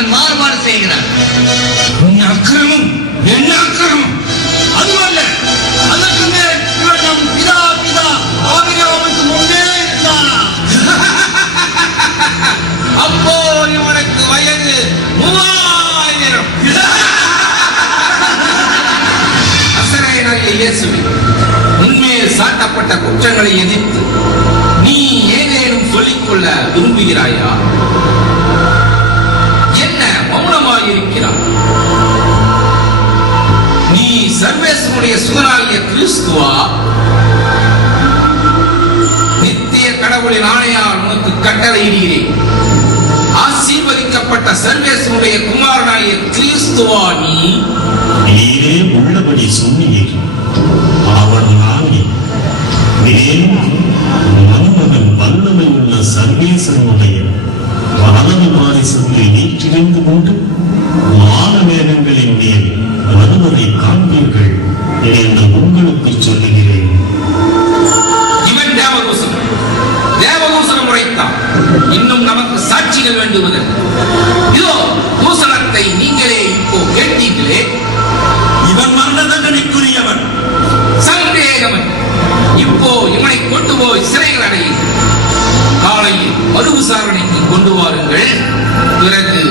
இவன் மாறுபாடு செய்கிறான். அக்கிரமம் என்ன அக்கிரமம்? அதுவல்ல, அதற்கு மேல் இவன் நம் பிதா ஆபிரகாமுக்கு முன்னே இருந்தானா? அப்போ இவனுக்கு வயது 3000. நசரேயனாகிய இயேசுவே, உன்மேல் சாட்டப்பட்ட குற்றங்களை எதிர்த்து நீ ஏதேனும் சொல்லிக்கொள்ள விரும்புகிறாயா? என்ன மௌனமாயிருக்கிறாய்? நீ சர்வேசனுடைய சுதனாகிய கிறிஸ்துவா? நித்திய கடவுளின் ஆணையால் உனக்கு கட்டளையிடுகிறேன். ஆசீர்வதிக்கப்பட்ட சர்வேசனுடைய குமாரனாகிய கிறிஸ்துவா நீ? நீரே உள்ளபடி சொன்னீர். அவர் நானே. மேலும் மனுமகன் வல்லமை உள்ள சர்வேசனுடைய வலது பாரிசத்தில் நீற்றிருந்து கொண்டு மானமேகங்களின் மேல் வருவதை காண்பீர்கள் என்று உங்களுக்கு சொல்லுகிறேன். இவன் தேவதூசனம் உரைத்தான். இன்னும் நமக்கு சாட்சிகள் வேண்டுவதற்கு இதோ தூசணத்தை நீங்களே இப்போ கேட்டீர்களே. இவன் மரண தண்டனைக்குரியவன், சந்தேகவன். இப்போ இவனை கொண்டு போய் சிறைகள் அடையும். காலையில் மறு விசாரணைக்கு கொண்டு வாருங்கள். பிறகு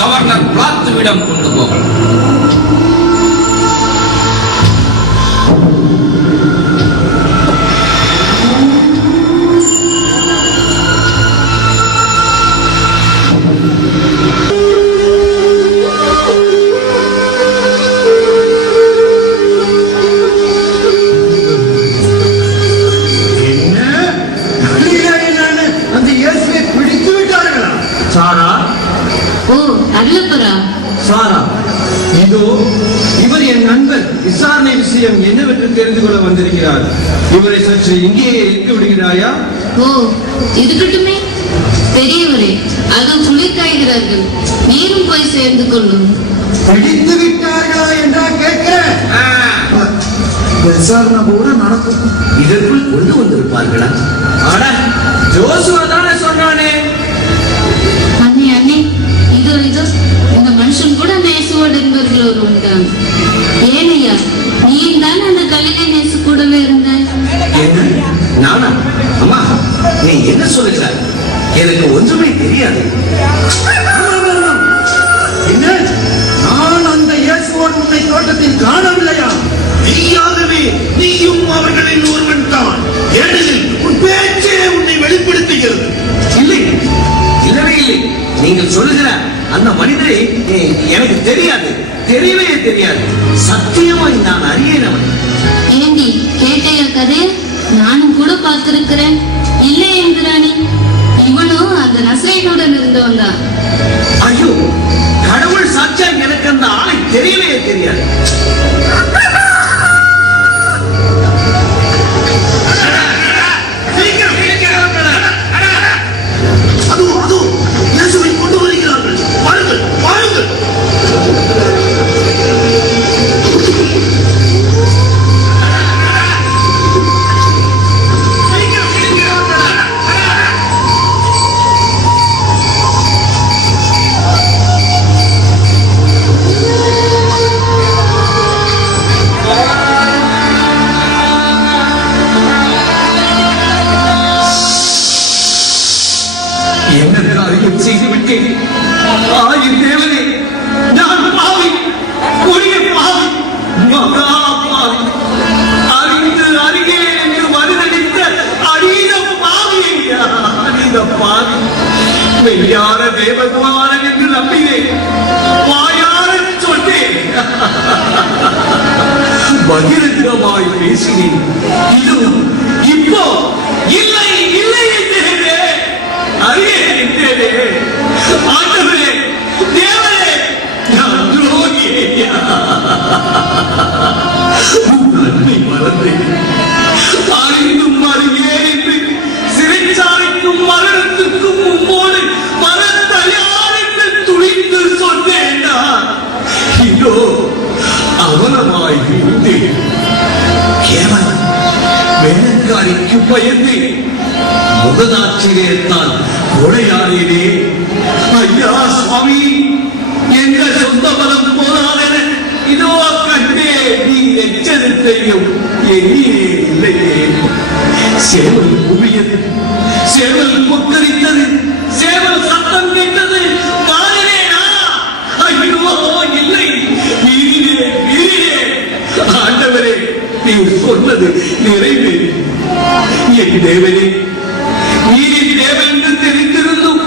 கவர்னர் பிளாத்துவிடம் கொண்டு போகலாம். இவர் என் நண்பர். விசாரணை விஷயம் என்னவென்று தெரிந்து கொள்ள வந்திருக்கிறார். இவரை சற்று இங்கேயே இருக்க விடுகிறாயா? ஓ, இருக்கட்டுமே. பெரியவரே, அது குளிர்காய்கிறார்கள். நீரும் போய் சேர்ந்து கொள்ளும். படித்து விட்டார்களா என்றா கேட்கிறேன். விசாரணை கூட நடக்கும். இதற்குள் கொண்டு வந்திருப்பார்களா? ஜோசுவா தானே சொன்னானே. அண்ணே அண்ணே, இதோ இந்த மனுஷன் கூட நேசுவோடு என்பவர்கள் ஒருவன் தான். ஏனையா, நீ தான் அந்த கலிலே நேசு கூடவே இருந்த. நானா? அம்மா, நீ என்ன சொல்லுகிறாய்? எனக்கு ஒன்றுமே தெரியாது. என்ன? நான் அந்த இயேசுவோடு உன்னை தோட்டத்தில் காணவில்லையா? நீயாகவே நீயும் அவர்களின் ஒருவன் தான். ஏனெனில் உன் பேச்சே உன்னை வெளிப்படுத்துகிறது. இல்லை, இல்லவே இல்லை. நீங்கள் சொல்லுகிற அந்த மனிதரை எனக்கு தெரியாது, தெரியவே தெரியாது. சத்தியமாய் நான் அறியேனவன். ஏண்டி, கேட்டையா கதை? நானும் கூட பார்த்திருக்கிறேன். இல்லை என்கிறானே. இவனும் அந்த நசரேயனுடன் இருந்தவன் தான். ஐயோ, கடவுள் சாட்சியா எனக்கு அந்த ஆளை தெரியவே தெரியாது. மெய்யான தேவகுமாரன் என்று நம்பினேன். வாயார சொன்னேன், பகிரங்கமாய் பேசினேன். இது இப்போ இல்லை இல்லை என்றே அறியேன். ஆண்டவரே, தேவரே, நான் துரோகியே. நன்மை மறந்தேன். அறிந்தும் அறியேன் என்று சிறைச்சாலைக்கும் மரணத்துக்கும் முன்போடு மர தயார் என்று துணிந்து சொன்னேன். இதோ அவலமாய் இருந்தேன். கேவலம் வேலைக்காரிக்கு பயந்து முகதாட்சியிலே தான் கொலையாளினே. ஐயா சுவாமி, எந்த சொந்த பலம் போதாதென இதோ கண்டே நீ எச்சரித்தையும் இல்லையே. சேவல் குவியது, சேவல் கொக்கரித்தது, சேவல் சத்தம் கேட்டது. மாறினேனா? ஐயோ இல்லை, வீரிலே வீரிலே. ஆண்டவரே, நீ சொன்னது நிறைவேறி. என் தேவனே, நீரின் தேவன் என்று தெரிந்திருந்தும்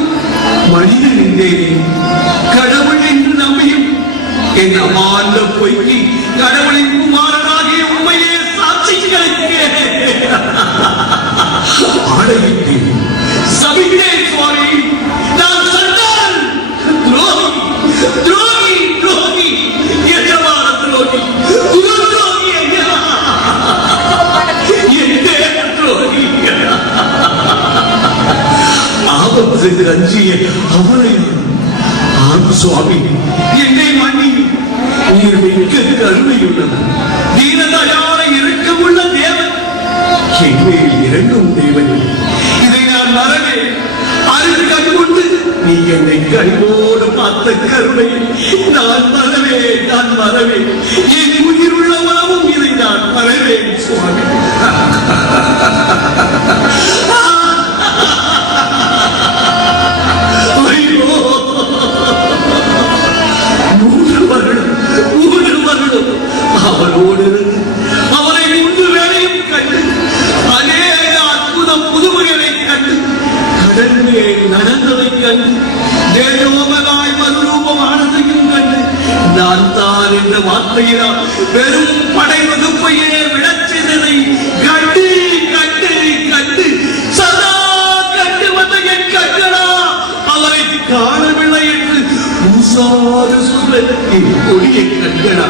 மனிதன் என்றேனே, கடவுள் என்று நம்பியும் என் அம்மாண்ட பொய்க்கு கடவுளின் குமாரனாகிய உண்மையே சாட்சிகளுக்கு ஆணையிட்டு சபித்தேன் சுவாமி. நான் சண்டாளன், துரோகி, துரோகி, துரோகி, எஜமான துரோகி, துரோகி ஐயா, என் தேவ துரோகி. ஆபத்து அஞ்சிய அவளை சுவாமி என்னை மன்னி. நீர் மிக்க கருணையுள்ளவர், தீனதயான இரக்கமுள்ள தேவன், என்மேல் இறங்கும் தேவன். இதை நான் மறவேன். அருள் கண்கொண்டு நீ என்னை கனிவோடு பார்த்த கருணை நான் மறவேன், நான் மறவேன். என் உயிர் உள்ளவனவும் இதை நான் மறவேன் சுவாமி. அவளோடு அவனை முன்பு வேலையும் கண்டு அநேக அற்புதம் புதுமைகளை கண்டு கடல் மேல் நடந்ததை கண்டு தேவமாய் மறுரூபமானதையும் கண்டு நான் தான் என்ற வார்த்தையினால் பெரும் படை வகுப்பையே விடச் செய்ததை கண்டு கண்டு கண்டு சதா கண்டு வந்த என் கண்களா அவரை காணவில்லை என்று மூசாறு சொல்ல என் கொடிய கண்களா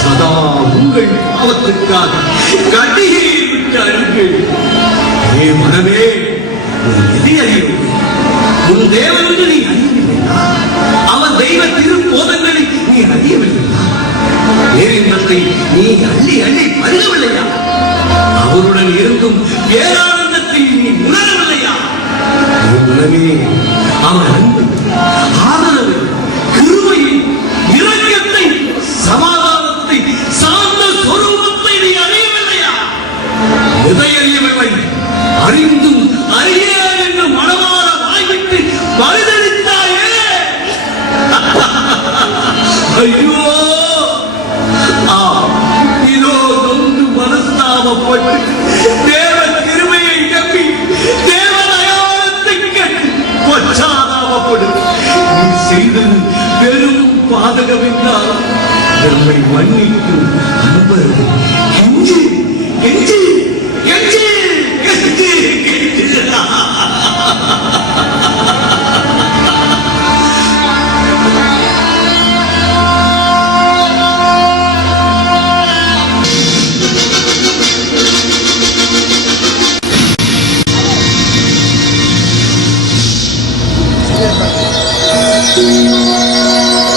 சதா உங்கள் பாவத்துக்காக கண்ணீரை விட்டார்கள். ஏ மனமே, உன் எதை அறியவில்லை? உன் தேவன் என்று நீ அறியவில்லையா? அவன் தெய்வ திருப்போதங்களை நீ அறியவில்லையா? பேரின்பத்தை நீ அள்ளி அள்ளி பருகவில்லையா? அவருடன் இருந்தும் பேரானந்தத்தை நீ உணரவில்லையா? உணவே அவன் அன்பு, ஆதரவு, கிருபையை, இரக்கத்தை, சமாதானத்தை, சார்ந்த சொரூபத்தை நீ அறியவில்லையா? எதை அறியவில்லை? அறிந்தும் அறிய என்று மனமாற வாய்விட்டு பரிதளித்தாயே. ஐயோ, இதோ நொந்து மனஸ்தாபப்பட்டு தேவ கிருபையை நம்பி தேவ தயாளத்தை கண்டு பச்சாதாபப்படும். நீ செய்தது பெரும் பாதகம் என்றால் நம்மை மன்னிக்கும் அன்பர்கள் கெஞ்சி கெஞ்சி கெஞ்சி கெஞ்சி கெஞ்சி.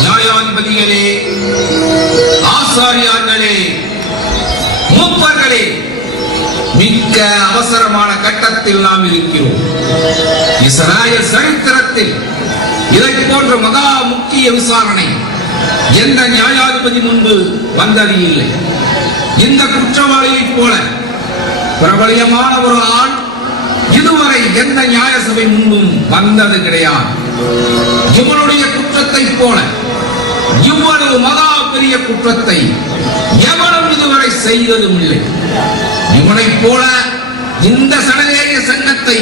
நியாயாதிபதிகளே, ஆசாரியார்களே, மூப்பர்களே, மிக்க அவசரமான கட்டத்தில் நாம் இருக்கிறோம். இஸ்ராயேல் சரித்திரத்தில் இதை போன்ற மகா முக்கிய விசாரணை எந்த நியாயாதிபதி முன்பு வந்தது இல்லை. இந்த குற்றவாளியைப் போல பிரபலியமான ஒரு ஆள் இதுவரை எந்த நியாய சபை முன்பும் வந்தது கிடையாது. இவனுடைய குற்றத்தை போல இவ்வளவு மகா பெரிய குற்றத்தை எவனும் இதுவரை செய்ததும் இல்லை. இவனைப் போல இந்த சனவேரிய சங்கத்தை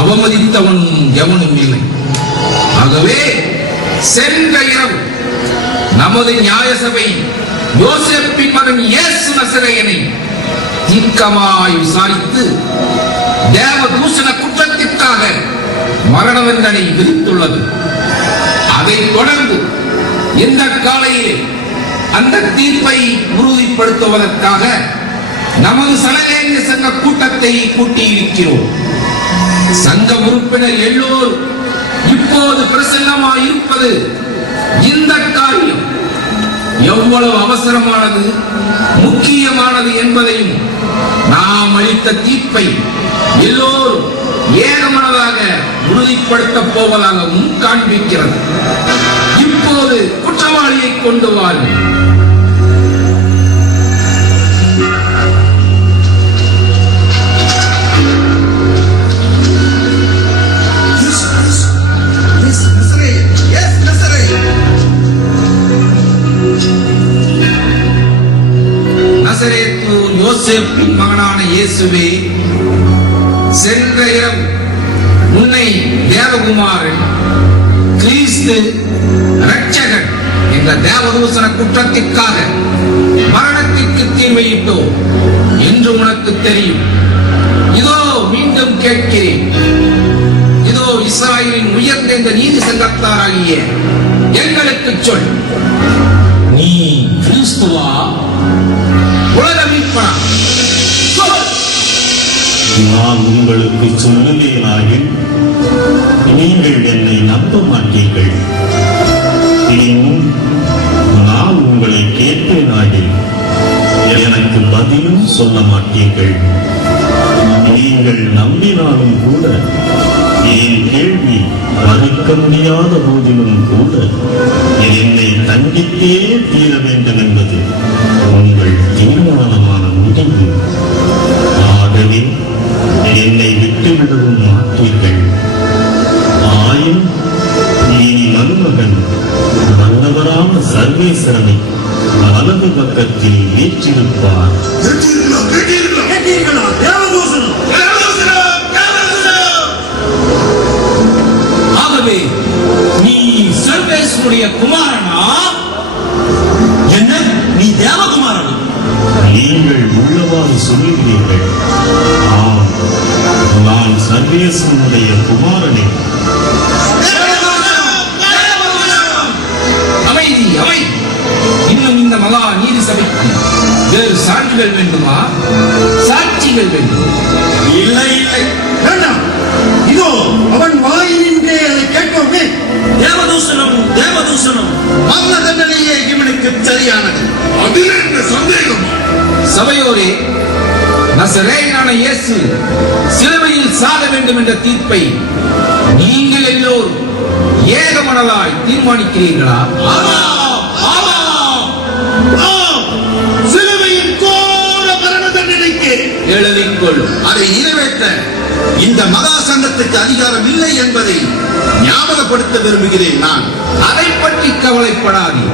அவமதித்தவனும் எவனும் இல்லை. ஆகவே சென்ற இரவு நமது நியாய சபை யோசேப்பின் மகன் இயேசு நசரேயனை தீர்க்கமாய் விசாரித்து தேவ தூஷண குற்றத்திற்காக மரண தண்டனை விதித்துள்ளது. அதைத் தொடர்ந்து இந்த காலையில் அந்த தீர்ப்பை உறுதிப்படுத்துவதற்காக நமது சனவேரிய சங்க கூட்டத்தை கூட்டியிருக்கிறோம். சங்க உறுப்பினர் எல்லோரும் இப்போது பிரசன்னமாய் இருப்பது இந்த காரியம் எவ்வளவு அவசரமானது, முக்கியமானது என்பதையும் நாம் அளித்த தீர்ப்பை எல்லோரும் ஏகமனதாக உறுதி உறுதிப்படுத்தப் போவதாகவும் காண்பிக்கிறது. இப்போது குற்றவாளியை கொண்டு வாருங்கள். நசரேத்து யோசேப்பின் மகனான இயேசுவே, சென்ற இரவு உன்னை தேவகுமாரன், கிறிஸ்து, இரட்சகன் என்ற தேவதூசண குற்றத்திற்காக மரணத்திற்கு தீர்வையிட்டோம் என்று உனக்கு தெரியும். இதோ மீண்டும் கேட்கிறேன், இதோ இஸ்ராயலின் உயர்ந்த இந்த நீதி சங்கத்தாராகிய எங்களுக்கு சொல், நீ கிறிஸ்துவா, உலக மீட்பனா? சொல். நான் உங்களுக்கு சொல்லுவேனாயில் நீங்கள் என்னை நம்ப மாட்டீர்கள். எனினும் நான் உங்களை கேட்பேனாயில் எனக்கு பதிலும் சொல்ல மாட்டீர்கள். நீங்கள் நம்பினாலும் கூட என் கேள்வி மறுக்க முடியாத போதிலும் கூட என்னை தண்டித்தே தீர வேண்டும் என்பது உங்கள் தீர்மானமான முடிவு. ஆகவே என்னை விட்டுவிடவும் மாட்டீர்கள். ஆயும் இனி மருமகன் வல்லவரான சர்வேஸ்வரனை வலது பக்கத்தில் வீற்றிருப்பார். கேட்டீர்களா? தேவதூஷணம்! ஆகவே நீ சர்வேஸ்வருடைய குமாரனா? என்ன, நீ தேவகுமாரனா? நீங்கள் உள்ளவாறு சொல்லுகிறீர்கள். ஆம், நான் சர்வேஸ்வரனுடைய குமாரனே. அமைதி, அமைதி. இன்னும் இந்த மகா நீதி சபைக்கு வேறு சான்றுகள் வேண்டுமா? சாட்சிகள் வேண்டும். இல்லை இல்லை, வேண்டாம். இதோ அவன் வாயினின்றே அதை கேட்போமே. தேவதூஷணம், தேவதூஷணம். மரண தண்டனையே இவனுக்கு சரியானது. அதில் என்ன சந்தேகம்? சபையோரே, நசரேயனான இயேசு சிலுவையில் சாக வேண்டும் என்ற தீர்ப்பை நீங்கள் எல்லோரும் ஏகமனதாய் தீர்மானிக்கிறீர்களா? சிலுவையின் கோர மரண தண்டனைக்கு எழுதிக்கொள்ளும். அதை நிறைவேற்ற இந்த மகா சங்கத்துக்கு அதிகாரம் இல்லை என்பதை ஞாபகப்படுத்த விரும்புகிறேன். நான் அதை பற்றி கவலைப்படாதே.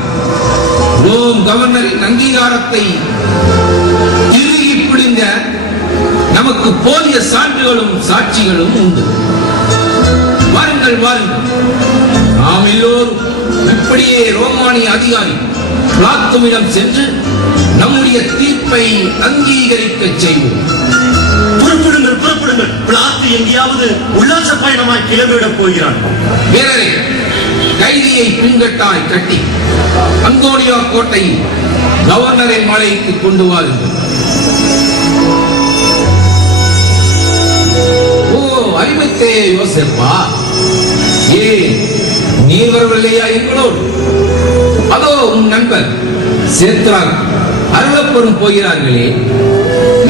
ரோம் கவர்னரின் அங்கீகாரத்தை திருகி பிடிங்க நமக்கு போதிய சான்றுகளும் சாட்சிகளும் உண்டு. வாருங்கள், வாருங்கள். நாம் எல்லோரும் இப்படியே ரோமானிய அதிகாரி பிளாத்துவிடம் சென்று நம்முடைய தீர்ப்பை அங்கீகரிக்க செய்வோம். புறப்படுங்கள், புறப்படுங்கள். பிளாத்து எங்கேயாவது உல்லாச பயணமாய் கிளம்பிவிடப் போகிறான். வீரரே, கைதியை பின்கட்டாய் கட்டி அந்தோனியா கோட்டையில் கவர்னரை மாளிகைக்கு கொண்டு வாருங்கள். ஓ, அறிவித்தே யோசேப்பா, ஏன் நீ வரவில்லையா எங்களோடு? அதோ உன் நண்பர் சேத்ராக் அருளப்படும் போகிறார்களே.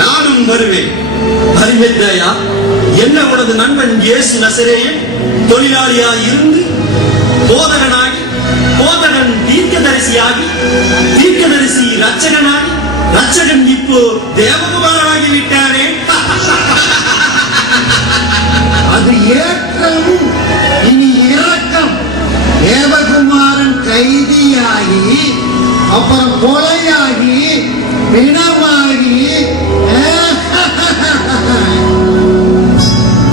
நானும் வருவேன். அறிவித்தாயா, என்ன உனது நண்பன் இயேசு நசரேயன் தொழிலாளியாய் இருந்து போதகனாகி, போதகன் தீர்க்கதரிசியாகி, தீர்க்கதரிசி ரட்சகனாகி, ரட்சகன் இப்போ தேவகுமாரனாகி விட்டானே. அது ஏற்றம், இனி இரக்கம். தேவகுமாரன் கைதியாகி, அப்புறம் கொலையாகி, பிணமாகி,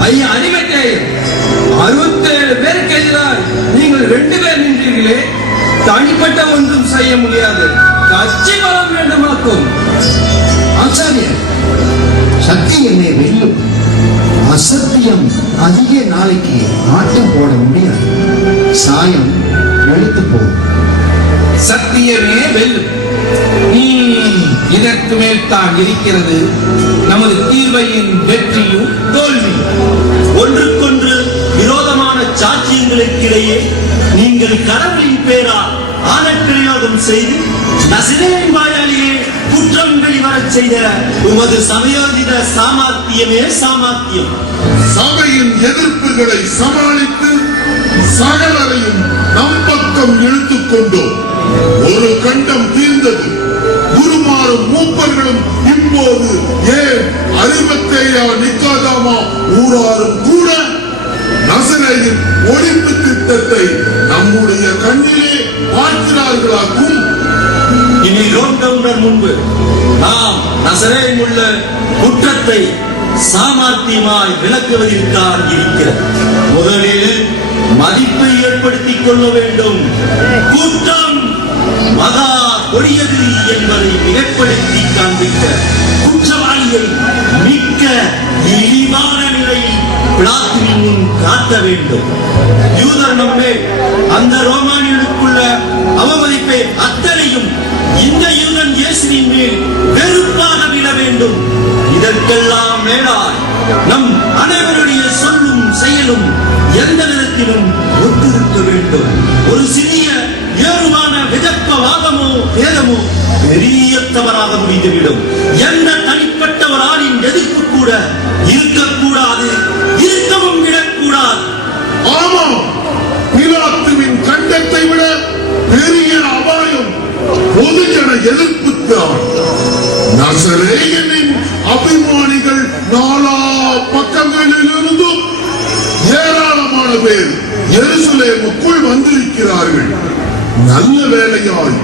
ஐயா அறிவட்டே, 67 பேருக்கு எதிராக நீங்கள் 2 பேர் நின்றீர்களே. தனிப்பட்ட ஒன்றும் செய்ய முடியாது. கட்சி பலம் வேண்டுமாக்கும். ஆச்சாரியர், சக்தி என்னை வெல்லும். அசத்தியம் அதிக நாளைக்கு ஆட்டம் போட முடியாது. சாயம் வெளுத்து போகும். சத்தியமே வெல்லும். இதற்கு மேல் தான் இருக்கிறது நமது தீர்வையின் வெற்றியும் தோல்வியும். ஒன்றுக்கொன்று விரோதமான சாட்சியங்களுக்கிடையே நீங்கள் கடவுளின் பேரால் ஆனப்பிரயோகம் செய்து நசிரேயன் வாயாலேயே குற்றம் வெளிவரச் செய்த உமது சமயோதித சாமர்த்தியமே சாமர்த்தியம். சபையின் எதிர்ப்புகளை சமாளித்து சகலரையும் நம் பக்கம் இழுத்துக் கொண்டோம். ஒரு கண்டம் தீர்ந்தது. குருமாரும் மூப்பர்களும் இப்போது ஏன் அரிமத்தேயா நிக்காதாமா ஊராரும் கூட நசரேயின் ஒழிப்பு திட்டத்தை நம்முடைய கண்ணிலே பார்க்கிறார்களாக்கும். இனி ரோண்டவுடன் முன்பு நாம் நசரேயில் உள்ள குற்றத்தை சாமர்த்தியமாய் விளக்குவதில் தான் இருக்கிறது. முதலில் மதிப்பை ஏற்படுத்திக் கொள்ள வேண்டும். குற்றம் மகா கொடியது என்பதை மிகப்படுத்தி காண்பிக்க குற்றவாளியை மிக்க இழிவான நிலையில் பிளாத்துவின் முன் காட்ட வேண்டும். யூதர் நம்மே அந்த ரோமானியனுக்குள்ள அவமதிப்பை அத்தனையும் இந்த யூதன் இயேசுவின் மேல் வெறுப்பாக விட வேண்டும். இதற்கெல்லாம் மேலாய் நம் அனைவருடைய சொல்லும் செயலும் எந்த விதத்திலும் ஒத்திருக்க வேண்டும். ஒரு சிறிய ஏறுவான விதப்பவாதமோ வேதமோ பெரிய தவறாக முடிந்துவிடும். எந்த தனிப்பட்ட ஒரு ஆளின் எதிர்ப்பு கூட இருக்கக்கூடாது, இருக்கவும் விடக்கூடாது. ஆமாம், பிலாத்துவின் கண்டத்தை விட பெரிய அபாயம் பொதுஜன எதிர்ப்புத்தான். நசரேயனின் அபிமானிகள் நாலா பக்கங்களிலிருந்தும் ஏராளமான பேர் எருசலேமுக்குள் வந்திருக்கிறார்கள். நல்ல வேளையாய்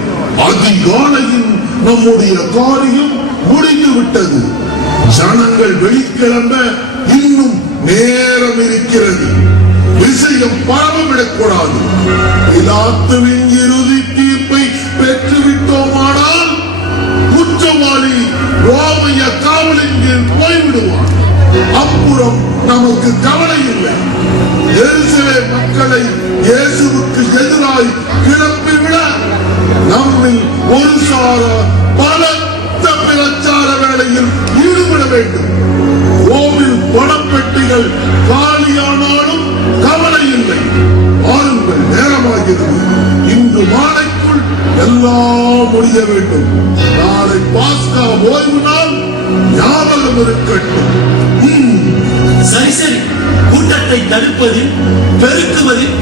அதிகாலையில் நம்முடைய காரியம் முடிந்து விட்டது. ஜனங்கள் வெளிக்கிளம்ப இன்னும் நேரம் இருக்கிறது. விஷயம் பரவவிடக்கூடாது. பிலாத்துவின் இறுதி தீர்ப்பை பெற்றுவிட்டோமானால் குற்றவாளி ரோமைய காவலின் கீழ் போய்விடுவான். அப்புறம் நமக்கு கவலை இல்லை. எருசலேம் மக்களை இயேசுவுக்கு எதிராய் கிளப்பிவிட நம்மில் ஒரு சார பலத்த பிரச்சார வேளையில் ஈடுபட வேண்டும். கோவில் பணப்பெட்டிகள் காலியானாலும் கவலை இல்லை. ஆளுங்கள், நேரமாகிறது. இன்று மாலைக்குள் எல்லாம் முடிய வேண்டும். நாளை பாஸ்கா ஓய்வு நாள், ஞாபகம் இருக்கட்டும். சரி சரி, கூட்டத்தை தடுப்பதில் பெருக்குவதில்